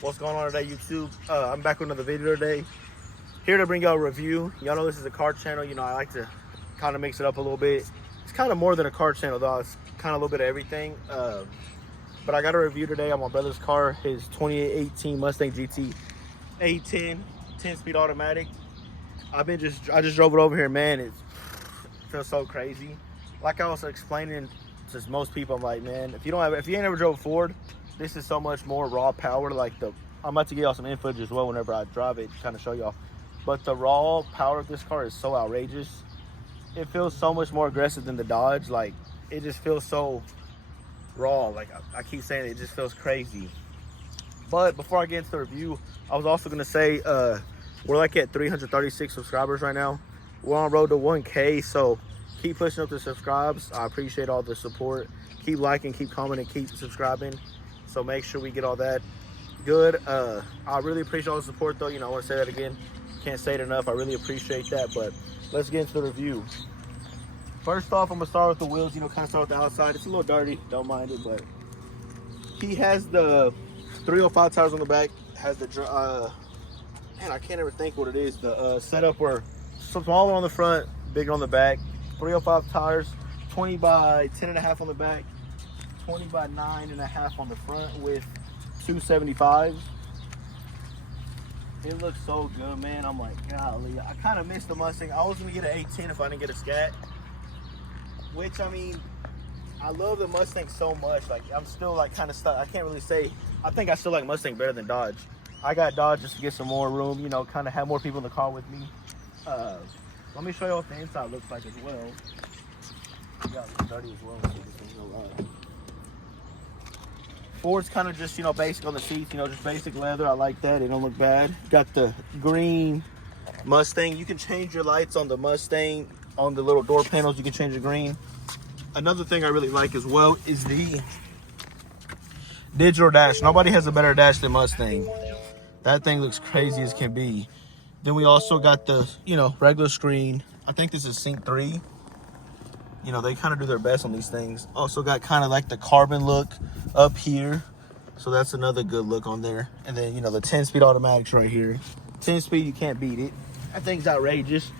What's going on today, YouTube? I'm back with another video today. Here to bring y'all a review. Y'all know this is a car channel. You know, I like to kind of mix it up a little bit. It's kind of more than a car channel, though. It's kind of a little bit of everything. But I got a review today on my brother's car, his 2018 Mustang GT A10 10-speed automatic. I just drove it over here, man. It feels so crazy. Like I was explaining to most people, I'm like, man, if you ain't ever drove a Ford, this is so much more raw power. I'm about to get y'all some footage as well whenever I drive it, kind of show y'all. But the raw power of this car is so outrageous. It feels so much more aggressive than the Dodge. Like, it just feels so raw. Like, I keep saying it just feels crazy. But before I get into the review, I was also gonna say we're like at 336 subscribers right now. We're on road to 1K, so keep pushing up the subscribes. I appreciate all the support. Keep liking, keep commenting, keep subscribing. So make sure we get all that good. I really appreciate all the support, though. You know, I want to say that again. Can't say it enough. I really appreciate that. But let's get into the review. First off, I'm gonna start with the wheels. You know, kind of start with the outside. It's a little dirty, don't mind it. But he has the 305 tires on the back. Has the man, I can't ever think what it is. The setup where smaller on the front, bigger on the back. 305 tires, 20 by 10.5 on the back. 20 by 9.5 on the front with 275s. It looks so good, man. I'm like, golly, I kind of missed the Mustang. I was gonna get an 810 if I didn't get a Scat. Which, I mean, I love the Mustang so much. Like, I'm still like kind of stuck. I can't really say. I think I still like Mustang better than Dodge. I got Dodge just to get some more room. You know, kind of have more people in the car with me. Let me show you what the inside looks like as well. We got it dirty as well. So this thing's Ford's kind of just, you know, basic on the seats, you know, just basic leather. I like that. It don't look bad. Got the green Mustang. You can change your lights on the Mustang. On the little door panels, you can change the green. Another thing I really like as well is the digital dash. Nobody has a better dash than Mustang. That thing looks crazy as can be. Then we also got the, you know, regular screen. I think this is Sync 3. You know, they kind of do their best on these things. Also got kind of like the carbon look up here. So that's another good look on there. And then, you know, the 10-speed automatics right here. 10-speed, you can't beat it. That thing's outrageous.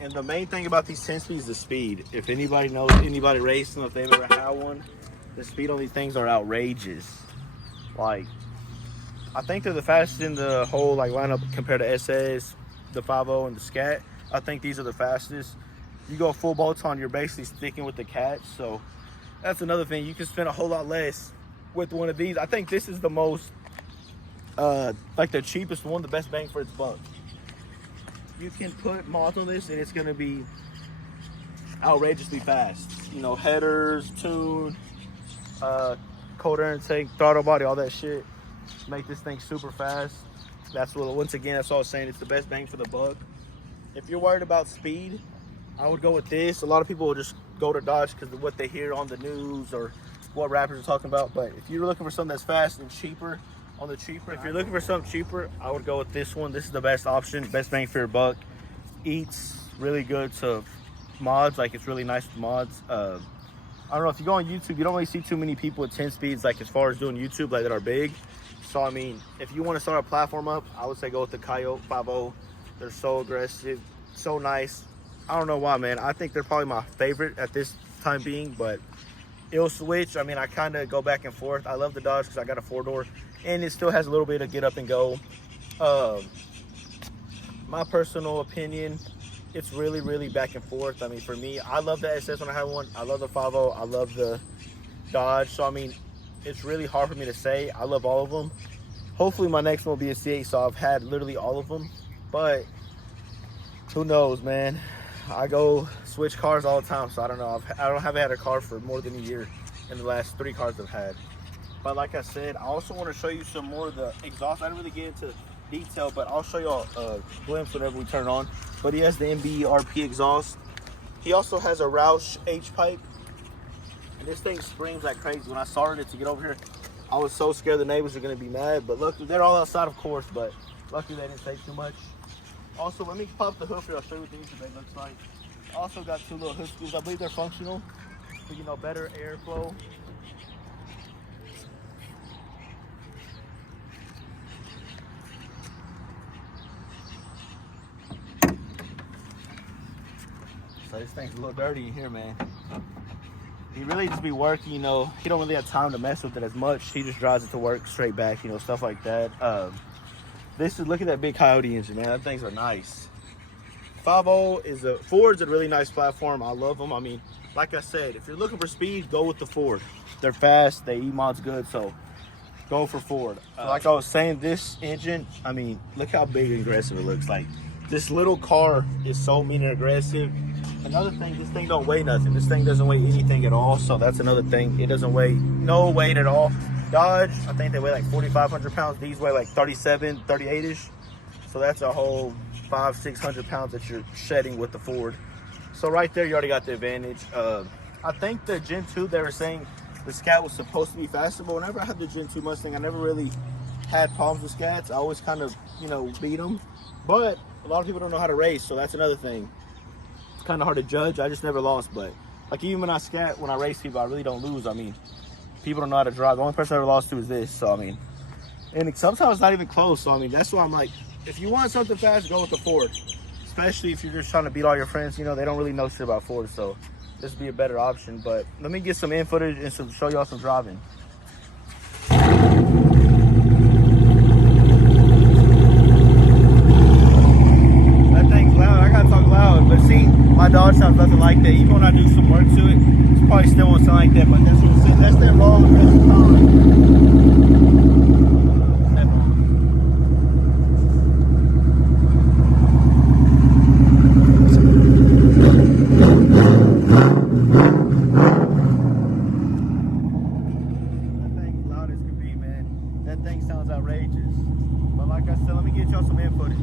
And the main thing about these 10-speeds is the speed. If anybody knows, anybody racing, if they've ever had one, the speed on these things are outrageous. Like, I think they're the fastest in the whole like lineup compared to SS, the 5.0 and the Scat. I think these are the fastest. You go full bolt-on, you're basically sticking with the catch. So that's another thing. You can spend a whole lot less with one of these. I think this is the most, like the cheapest one, the best bang for its buck. You can put mods on this and it's gonna be outrageously fast. You know, headers, tune, cold air intake, throttle body, all that shit. Make this thing super fast. That's what, once again, that's all I was saying. It's the best bang for the buck. If you're worried about speed, I would go with this. A lot of people will just go to Dodge because of what they hear on the news or what rappers are talking about. But if you're looking for something that's fast and cheaper, if you're looking for something cheaper, I would go with this one. This is the best option, best bang for your buck. Eats really good to mods. Like, it's really nice with mods. I don't know, if you go on YouTube, you don't really see too many people with 10 speeds, like as far as doing YouTube, like that are big. So, I mean, if you want to start a platform up, I would say go with the Coyote 5.0. They're so aggressive, so nice. I don't know why, man. I think they're probably my favorite at this time being, but it'll switch. I mean, I kind of go back and forth. I love the Dodge because I got a 4-door, and it still has a little bit of get up and go. My personal opinion, it's really, really back and forth. I mean, for me, I love the SS when I have one. I love the 5.0. I love the Dodge. So, I mean, it's really hard for me to say. I love all of them. Hopefully, my next one will be a C8, so I've had literally all of them. But who knows, man? I go switch cars all the time, so I don't know. I haven't had a car for more than a year in the last 3 cars I've had. But like I said, I also want to show you some more of the exhaust. I didn't really get into detail, but I'll show y'all a glimpse whenever we turn on. But he has the MBRP exhaust. He also has a Roush H-pipe. And this thing screams like crazy. When I started to get over here, I was so scared the neighbors were going to be mad. But luckily, they're all outside, of course, but luckily they didn't say too much. Also, let me pop the hood for you. I'll show you what the interface looks like. Also got 2 little hood screws. I believe they're functional for, you know, better airflow. So this thing's a little dirty in here, man. He really just be working, you know. He don't really have time to mess with it as much. He just drives it to work straight back, you know, stuff like that. Look at that big Coyote engine, man. That things are nice. 5.0 is Ford's a really nice platform. I love them. I mean, like I said, if you're looking for speed, go with the Ford. They're fast. They E-mod's good, so go for Ford. Like I was saying, this engine, I mean, look how big and aggressive it looks. Like, this little car is so mean and aggressive. Another thing, this thing don't weigh nothing. This thing doesn't weigh anything at all, so that's another thing. It doesn't weigh no weight at all. Dodge, I think they weigh like 4,500 pounds. These weigh like 37, 38-ish. So that's a whole 500-600 pounds that you're shedding with the Ford. So right there, you already got the advantage. I think the Gen 2, they were saying the Scat was supposed to be faster, but whenever I had the Gen 2 Mustang, I never really had problems with Scats. I always kind of, you know, beat them. But a lot of people don't know how to race, so that's another thing. It's kind of hard to judge. I just never lost, but like even when I race people, I really don't lose. I mean, people don't know how to drive. The only person I ever lost to is this. So I mean, and sometimes it's not even close. So I mean, that's why I'm like, if you want something fast, go with the Ford. Especially if you're just trying to beat all your friends. You know, they don't really know shit about Ford, so this would be a better option. But let me get some in footage and show y'all some driving. But see, my Dodge sounds nothing like that. Even when I do some work to it, it's probably still won't sound like that. But that's their raw aggressive tone. That thing's loud as can be, man. That thing sounds outrageous. But like I said, let me get y'all some in footage.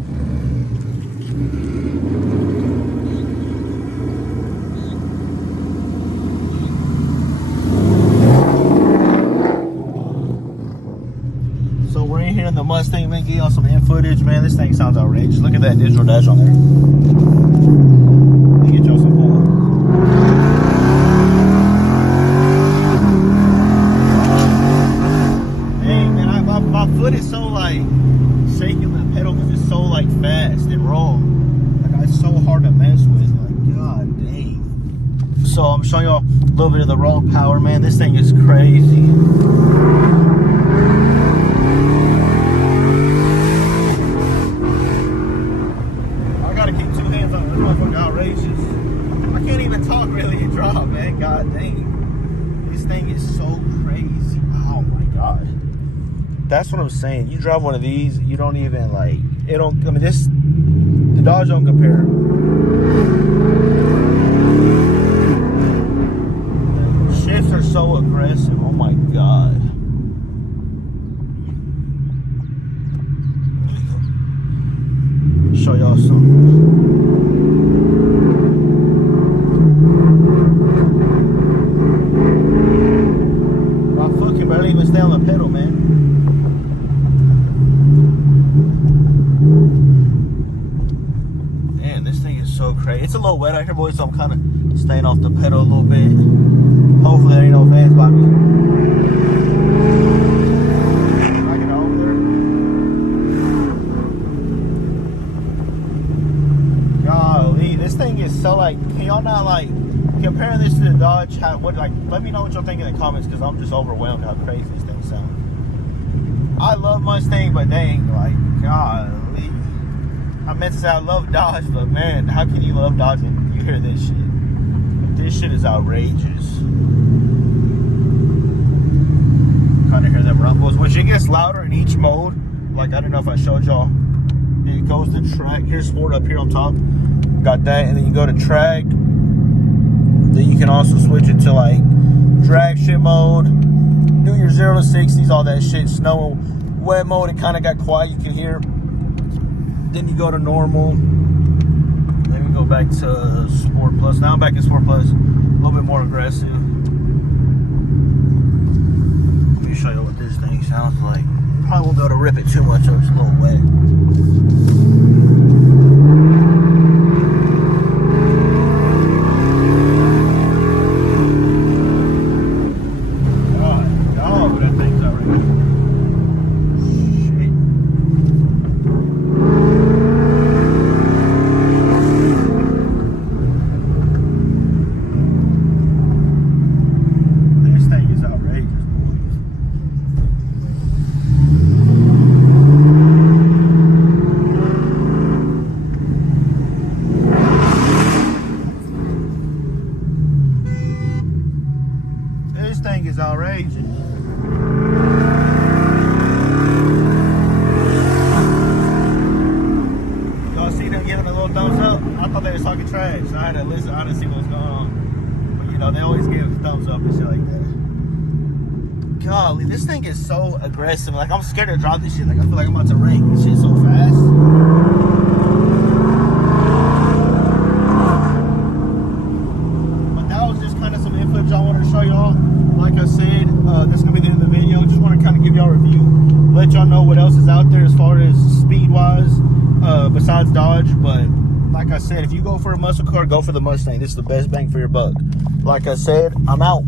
Here in the Mustang, man, get y'all some in footage, man. This thing sounds outrageous. Look at that digital dash on there. Let me get y'all some more. Dang, man, my foot is so like shaking the pedal because it's so like fast and raw. Like it's so hard to mess with. Like, god dang. So I'm showing y'all a little bit of the raw power, man. This thing is crazy. Outrageous. I can't even talk really and drive, man. God dang. This thing is so crazy. Oh my god. That's what I'm saying. You drive one of these, you don't even like it don't I mean the Dodge don't compare. The shifts are so aggressive. Oh my god. Show y'all some. Barely even stay on the pedal, man. Man, this thing is so crazy. It's a little wet out here, boys, so I'm kind of staying off the pedal a little bit. Hopefully there ain't no vans by me. I get over there. Golly, this thing is so like, can y'all not like comparing this to the Dodge? Let me know what y'all think in the comments, because I'm just overwhelmed how crazy this thing sounds. I love Mustang, but dang, like, golly. I meant to say I love Dodge, but man, how can you love Dodge when you hear this shit? This shit is outrageous. Kind of hear them rumbles, which it gets louder in each mode. Like, I don't know if I showed y'all. It goes to track. Here's Sport up here on top. Got that, and then you go to track. Then you can also switch it to like drag shit mode, do your 0 to 60s, all that shit. Snow, wet mode, it kind of got quiet, you can hear. Then you go to normal. Then we go back to Sport Plus. Now I'm back in Sport Plus, a little bit more aggressive. Let me show you what this thing sounds like. Probably won't be able to rip it too much, so it's a little wet. thing is outrageous. Y'all see them giving a little thumbs up? I thought they was talking trash. So I had to listen. I had to see what was going on. But you know, they always give a thumbs up and shit like that. Golly, this thing is so aggressive. Like, I'm scared to drop this shit. Like, I feel like I'm about to wreck. This shit's so fast. But that was just kind of some inflips I wanted to show y'all. Like I said, this is going to be the end of the video. Just want to kind of give y'all a review. Let y'all know what else is out there as far as speed-wise, besides Dodge. But like I said, if you go for a muscle car, go for the Mustang. This is the best bang for your buck. Like I said, I'm out.